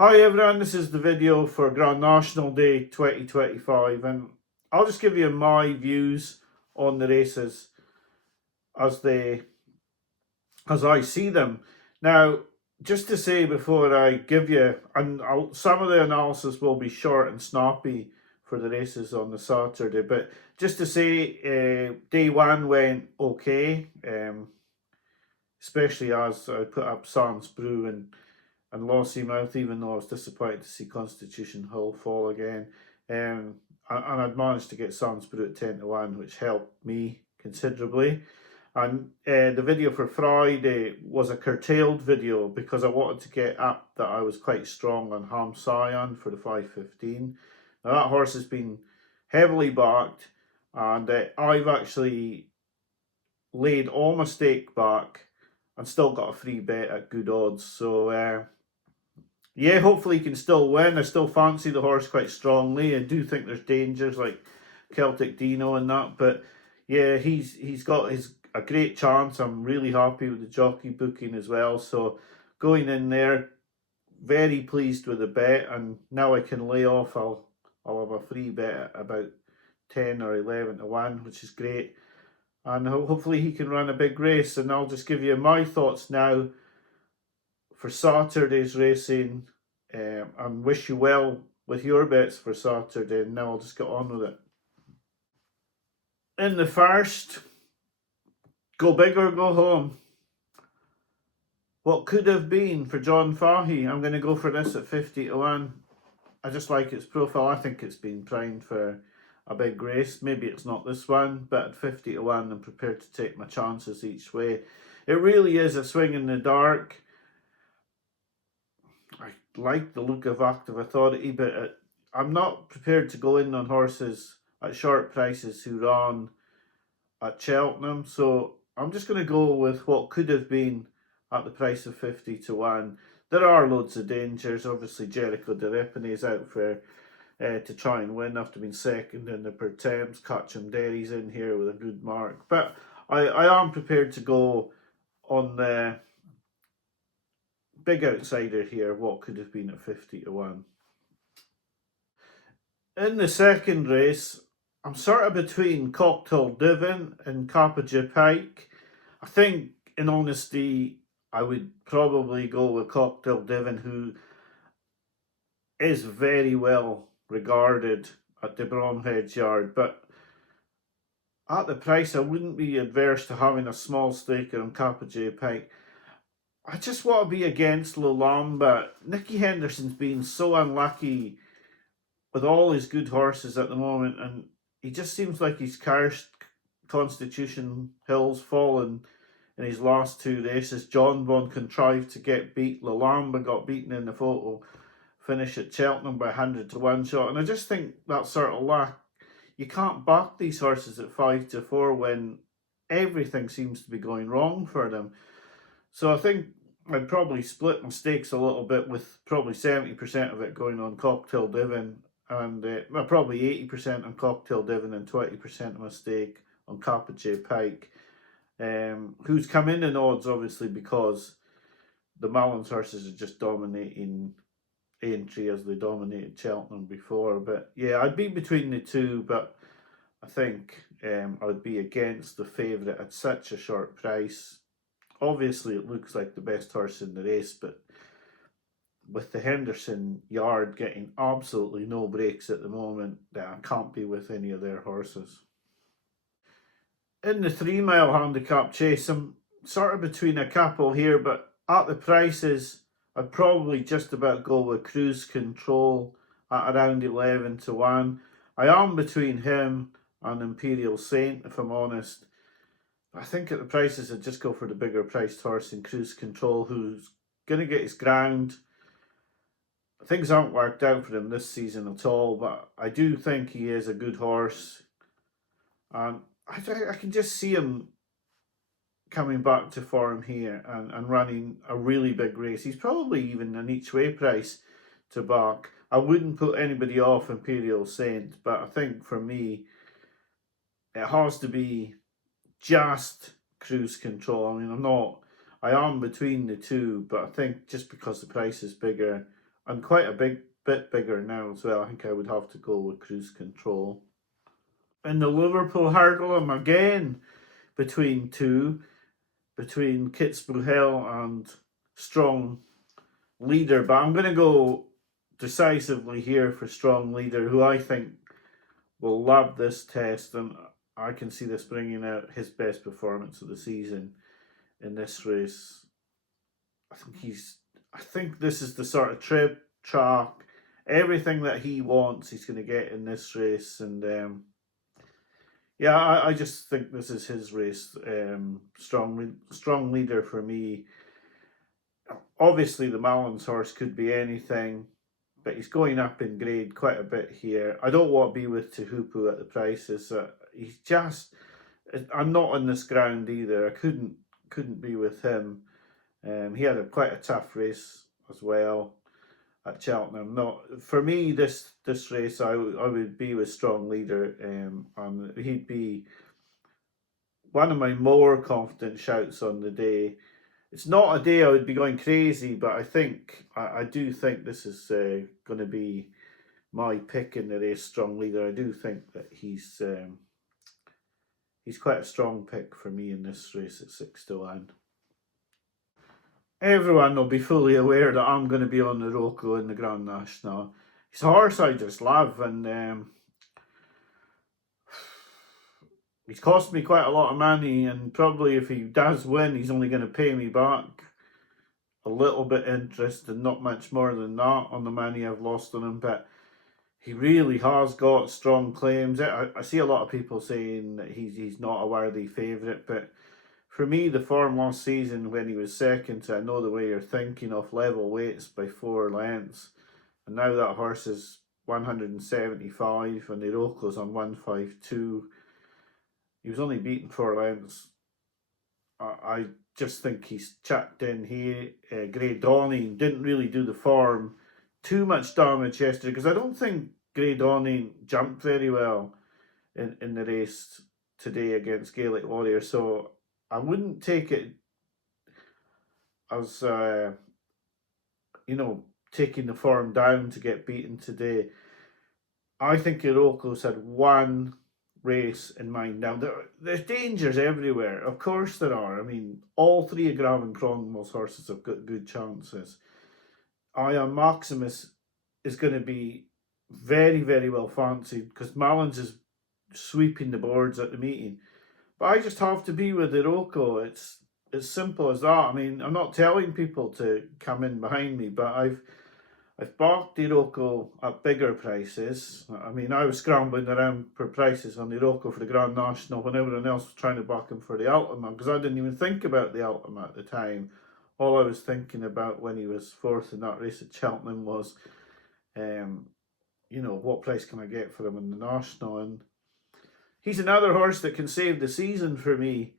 Hi everyone, this is the video for Grand National Day 2025 and I'll just give you my views on the races as I see them. Now, just to say before I give you, and some of the analysis will be short and snappy for the races on the Saturday, but just to say day one went okay, especially as I put up Sans Brew and Lossiemouth, even though I was disappointed to see Constitution Hill fall again. And I'd managed to get Sandspur at 10 to 1, which helped me considerably. And the video for Friday was a curtailed video because I wanted to get up that I was quite strong on Ham Sion for the 5:15. Now that horse has been heavily backed, and I've actually laid all my stake back and still got a free bet at good odds. So yeah, hopefully he can still win. I still fancy the horse quite strongly. I do think there's dangers like Celtic Dino and that, but yeah, he's got a great chance. I'm really happy with the jockey booking as well. So going in there, very pleased with the bet, and now I can lay off. I'll have a free bet at about 10 or 11 to 1, which is great. And hopefully he can run a big race. And I'll just give you my thoughts now for Saturday's racing, and wish you well with your bets for Saturday. And now I'll just get on with it. In the first, go big or go home. What could have been for John Fahey? I'm going to go for this at 50 to 1. I just like its profile. I think it's been primed for a big race. Maybe it's not this one, but at 50 to 1, I'm prepared to take my chances each way. It really is a swing in the dark. I like the look of Active Authority, but I'm not prepared to go in on horses at short prices who ran at Cheltenham. So I'm just going to go with what could have been at the price of 50 to 1. There are loads of dangers. Obviously, Jericho de Repine is out for to try and win after being second in the Pertemps. Catcham Derry's in here with a good mark. But I am prepared to go on the big outsider here, what could have been at 50 to 1. In the second race, I'm sort of between Cocktail Divin and Cappaja Pike. I think, in honesty, I would probably go with Cocktail Divin, who is very well regarded at the Bromhead Yard, but at the price, I wouldn't be adverse to having a small stake on Cappaja Pike. I just want to be against Lolamba. Nicky Henderson's been so unlucky with all his good horses at the moment, and he just seems like he's cursed. Constitution Hill's fallen in his last two races. John Bond contrived to get beat. Lolamba got beaten in the photo finish at Cheltenham by 100 to 1 shot, and I just think that sort of luck. You can't back these horses at 5 to 4 when everything seems to be going wrong for them. So I think I'd probably split my stakes a little bit, with probably 70% of it going on Cocktail Divin, and probably 80% on Cocktail Divin and 20% of my stake on Cappaja Pike, who's come in odds obviously because the Mullins horses are just dominating Aintree as they dominated Cheltenham before. But yeah, I'd be between the two, but I think I'd be against the favourite at such a short price. Obviously, it looks like the best horse in the race, but with the Henderson yard getting absolutely no breaks at the moment, I can't be with any of their horses. In the 3 mile handicap chase, I'm sort of between a couple here, but at the prices, I'd probably just about go with Cruise Control at around 11 to 1. I am between him and Imperial Saint, if I'm honest. I think at the prices, I'd just go for the bigger priced horse in Cruise Control, who's going to get his ground. Things haven't worked out for him this season at all, but I do think he is a good horse. And I can just see him coming back to form here and running a really big race. He's probably even an each way price to back. I wouldn't put anybody off Imperial Saint, but I think for me, it has to be just Cruise Control. I mean, I am between the two, but I think just because the price is bigger, and quite a bit bigger now as well. I think I would have to go with Cruise Control. In the Liverpool hurdle, I'm again between two, between Kitzbühel Hill and Strong Leader, but I'm going to go decisively here for Strong Leader, who I think will love this test, and I can see this bringing out his best performance of the season in this race. I think this is the sort of trip, track, everything that he wants he's going to get in this race, and yeah, I just think this is his race. Strong Leader for me. Obviously, the Malins horse could be anything, but he's going up in grade quite a bit here. I don't want to be with Tehupu at the prices. He's just. I'm not on this ground either. I couldn't be with him. He had quite a tough race as well at Cheltenham. Not for me. This race, I would be with Strong Leader, and he'd be one of my more confident shouts on the day. It's not a day I would be going crazy, but I do think this is going to be my pick in the race. Strong Leader. I do think that he's quite a strong pick for me in this race at 6-1. Everyone will be fully aware that I'm going to be on the Rocco in the Grand National. He's a horse I just love, and he's cost me quite a lot of money, and probably if he does win, he's only going to pay me back a little bit interest and not much more than that on the money I've lost on him. But he really has got strong claims. I see a lot of people saying that he's not a worthy favourite, but for me, the form last season when he was second to I Know the Way You're Thinking off level weights by 4 lengths, and now that horse is 175 and the Rocco's on 152. He was only beaten 4 lengths. I just think he's chucked in here. Grey Dawning didn't really do the form too much damage yesterday, because I don't think Grey Dawning jumped very well in the race today against Gaelic Warrior, so I wouldn't take it as taking the form down to get beaten today. I think Iroko's had one race in mind. Now, there's dangers everywhere. Of course there are. I mean, all 3 of Gravin Cromwell's horses have got good chances. I Am Maximus is going to be very, very well fancied because Malins is sweeping the boards at the meeting. But I just have to be with Iroko. It's as simple as that. I mean, I'm not telling people to come in behind me, but I've backed Iroko at bigger prices. I mean, I was scrambling around for prices on Iroko for the Grand National when everyone else was trying to back him for the Ultima, because I didn't even think about the Ultima at the time. All I was thinking about when he was 4th in that race at Cheltenham was, what price can I get for him in the National? And he's another horse that can save the season for me,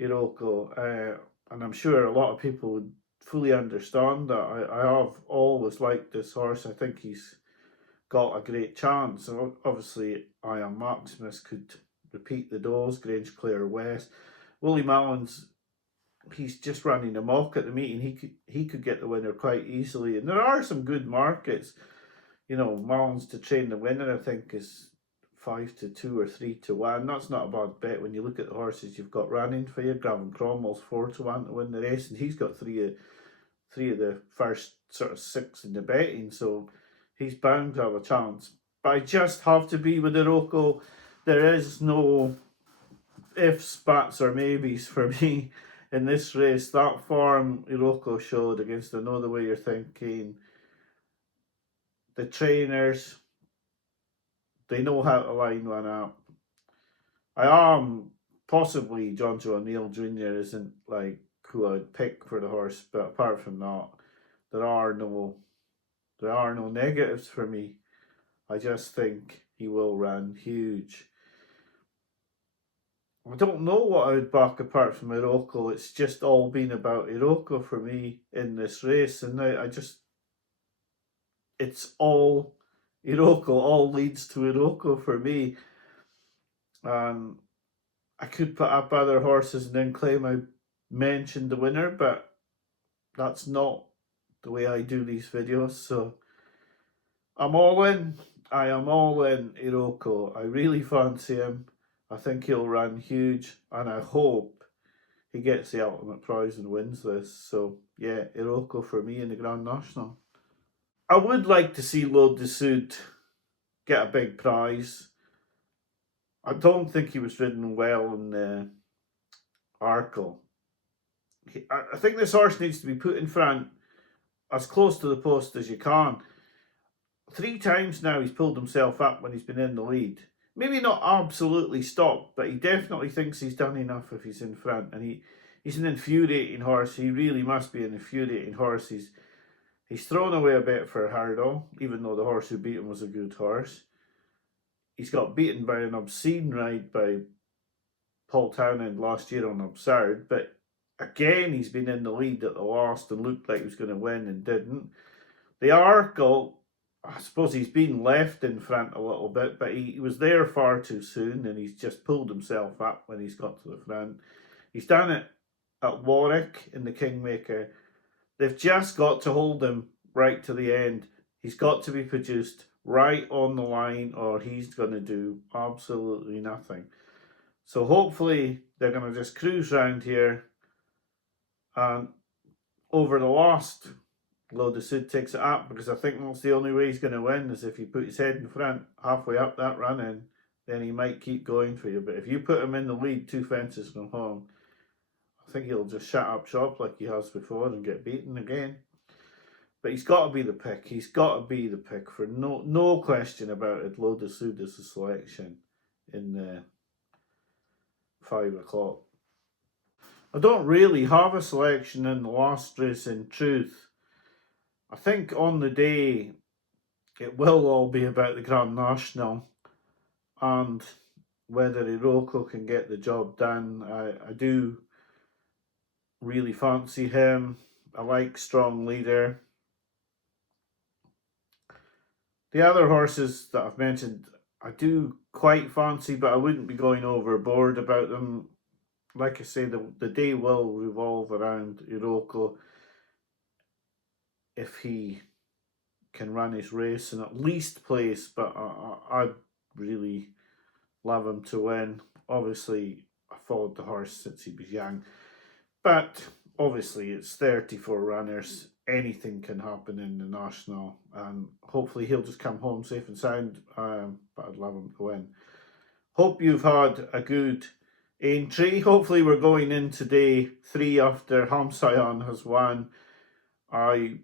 Iroko. And I'm sure a lot of people would fully understand that. I have always liked this horse. I think he's got a great chance. And obviously, I Am Maximus could repeat the doors, Grange Clare West. Willie Malins, he's just running amok at the meeting. He could get the winner quite easily. And there are some good markets. Malins to train the winner, I think, is 5-2 or 3-1. That's not a bad bet when you look at the horses you've got running for you. Gavin Cromwell's 4-1 to win the race, and he's got three of the first sort of 6 in the betting, so he's bound to have a chance. But I just have to be with Iroko. There is no ifs, buts, or maybes for me in this race. That form Iroko showed against I Know the Way You're Thinking. The trainers, they know how to line one up. I am possibly John Joe O'Neill Jr. isn't like who I'd pick for the horse, but apart from that, there are no negatives for me. I just think he will run huge. I don't know what I would back apart from Iroko. It's just all been about Iroko for me in this race, and it's all Iroko. All leads to Iroko for me. I could put up other horses and then claim I mentioned the winner, but that's not the way I do these videos. So I'm all in. I am all in Iroko. I really fancy him. I think he'll run huge, and I hope he gets the ultimate prize and wins this. So yeah, Iroko for me in the Grand National. I would like to see Lord de Sud get a big prize. I don't think he was ridden well in Arkle. I think this horse needs to be put in front as close to the post as you can. 3 times now he's pulled himself up when he's been in the lead. Maybe not absolutely stopped, but he definitely thinks he's done enough if he's in front. And he's an infuriating horse. He really must be an infuriating horse. He's thrown away a bit for Hurdle, even though the horse who beat him was a good horse. He's got beaten by an obscene ride by Paul Townend last year on Absurd, but again he's been in the lead at the last and looked like he was going to win and didn't. The Arkle, I suppose he's been left in front a little bit, but he was there far too soon and he's just pulled himself up when he's got to the front. He's done it at Warwick in the Kingmaker. They've just got to hold him right to the end. He's got to be produced right on the line or he's going to do absolutely nothing. So hopefully they're going to just cruise around here, and over the last, Lord de Sud takes it up, because I think that's the only way he's going to win is if you put his head in front halfway up that run in, then he might keep going for you. But if you put him in the lead 2 fences from home, I think he'll just shut up shop like he has before and get beaten again. But he's got to be the pick. He's got to be the pick for no question about it. Lord de Sud is the selection in the 5 o'clock. I don't really have a selection in the last race, in truth. I think on the day it will all be about the Grand National and whether Iroko can get the job done. I do really fancy him. I like Strong Leader. The other horses that I've mentioned, I do quite fancy, but I wouldn't be going overboard about them. Like I say, the day will revolve around Iroko if he can run his race and at least place, but I'd really love him to win. Obviously, I followed the horse since he was young, but obviously it's 34 runners. Anything can happen in the National, and hopefully he'll just come home safe and sound, but I'd love him to win. Hope you've had a good Aintree. Hopefully we're going into day 3 after Hamsayan has won. I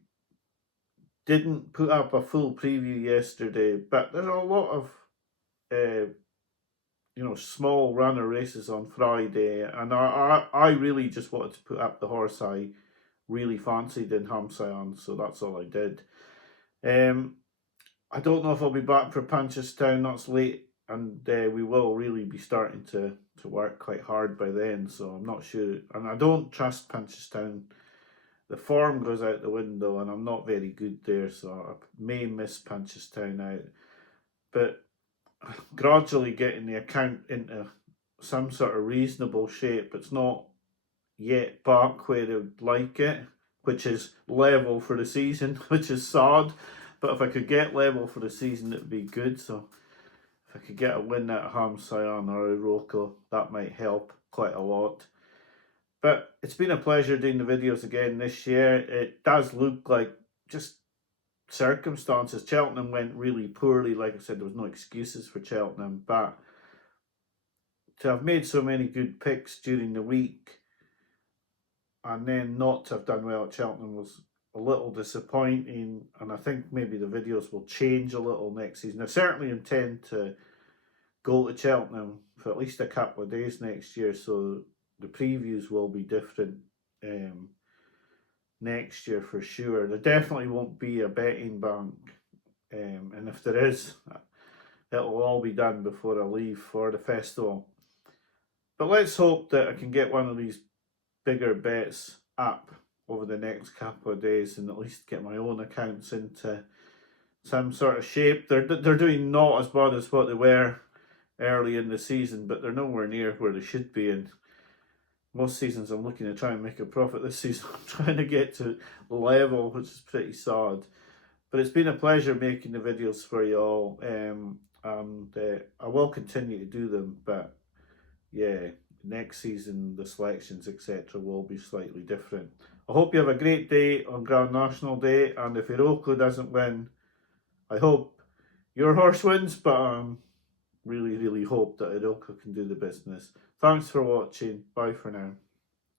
didn't put up a full preview yesterday, but there's a lot of small runner races on Friday, and I really just wanted to put up the horse I really fancied in Hamsayan, so that's all I did. I don't know if I'll be back for Punchestown. That's late, and we will really be starting to work quite hard by then, so I'm not sure. And I don't trust Punchestown. The form goes out the window, and I'm not very good there, so I may miss Punchestown out. But gradually getting the account into some sort of reasonable shape. It's not yet back where I would like it, which is level for the season, which is sad. But if I could get level for the season, it would be good. So if I could get a win at Hamsayan or Iroko, that might help quite a lot. But it's been a pleasure doing the videos again this year. It does look like just circumstances. Cheltenham went really poorly. Like I said, there was no excuses for Cheltenham. But to have made so many good picks during the week and then not to have done well at Cheltenham was a little disappointing. And I think maybe the videos will change a little next season. I certainly intend to go to Cheltenham for at least a couple of days next year, so the previews will be different next year for sure. There definitely won't be a betting bank, and if there is, it'll all be done before I leave for the festival. But let's hope that I can get one of these bigger bets up over the next couple of days and at least get my own accounts into some sort of shape. They're doing not as bad as what they were early in the season, but they're nowhere near where they should be. And most seasons I'm looking to try and make a profit. This season I'm trying to get to level, which is pretty sad. But it's been a pleasure making the videos for you all, and I will continue to do them. But yeah, next season the selections etc. will be slightly different. I hope you have a great day on Grand National Day, and if Iroko doesn't win, I hope your horse wins, but really hope that Iroko can do the business. Thanks for watching. Bye for now.